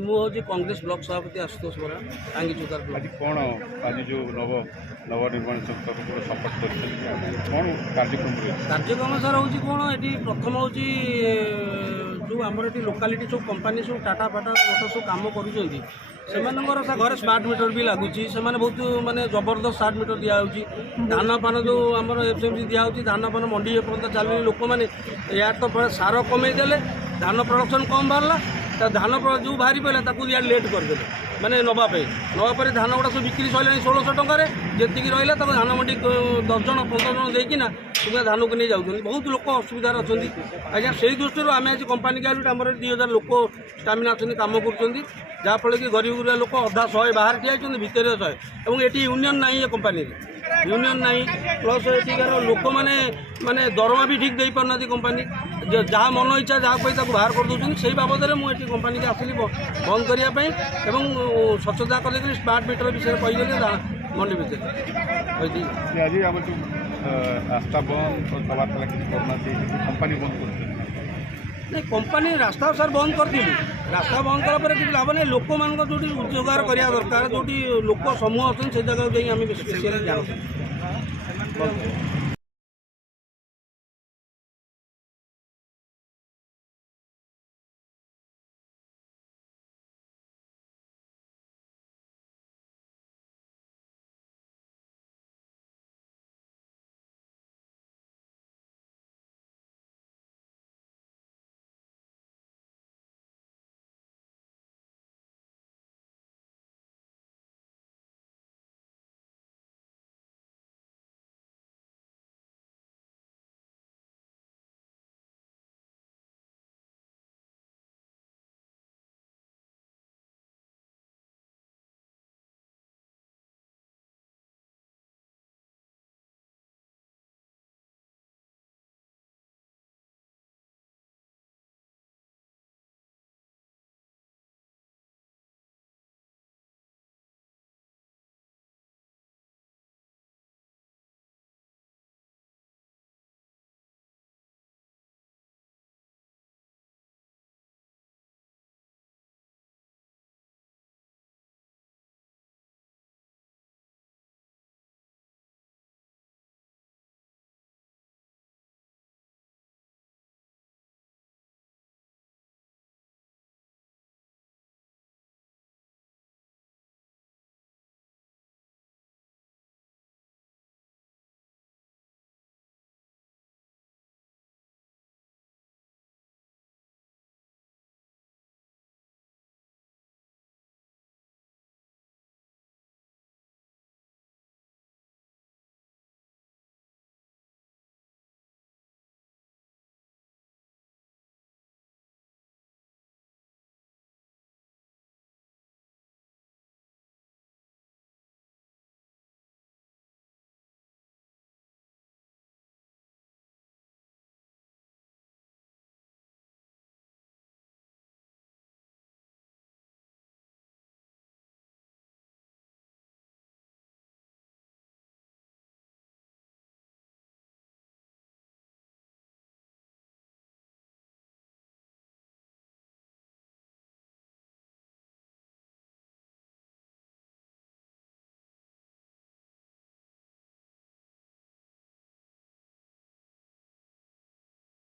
मुझे कांग्रेस ब्लॉक सभापति आशुतोष बरा टांगी चौतार ब्लॉक। आज कौन आज जो नवनिर्माण सप्ताह सपोर्ट कर कौन कार्यक्रम कार्यक्रम सर हूँ कौन ये प्रथम हूँ जो आमर ये लोकालिटी सब कंपानी सब टाटा फाटा मोटर सब कम कर घर स्मार्ट मीटर भी लगुच से बहुत मानने जबरदस्त स्मार्ट मीटर दिखाई धान पान जो आम एफएमसी दिखाई धान पान मंडी एपर्तन चलुनी लोक मैंने या तो सार कमेदेले धान प्रोडक्शन कम बाहर धान जो बाहरी पड़ा या लेट करदे माने नवापे धान गुड़ा सब बिक्री सर 1600 टकर जी रहा धान मंडी 10 जन 15 जन देकिना सुविधा धान को नहीं जाऊँ बहुत लोग असुविधार अच्छा आज्ञा से दृष्टि आम आज कंपानी के आम 2000 लोक स्टामिना अच्छे कम कर जहाँफल कि गरीब गुरिया लोक अधा 100 बाहर ठिया भितर 100 और ये यूनियन ना ये कंपानी यूनियन ना प्लस एटिकार लोक मैंने माने दरमा भी ठीक दे पारना कंपानी जहाँ मन इच्छा जहाँ पैसा बाहर कर दूसरी से बाबद में मुझे कंपानी के आसली बंद करने स्वच्छता कर स्मार्ट मीटर विषय कहीगले मंडी भितर आज आम जो रास्ता बंद कबारला कंपानी बंद कर नहीं कंपानी रास्ता सर बंद कर रास्ता बंद करापर कि लाभ नहीं लोक मान जो रोजगार करवा दरकार जो लोक समूह अच्छे से जगह आम स्पेशली जान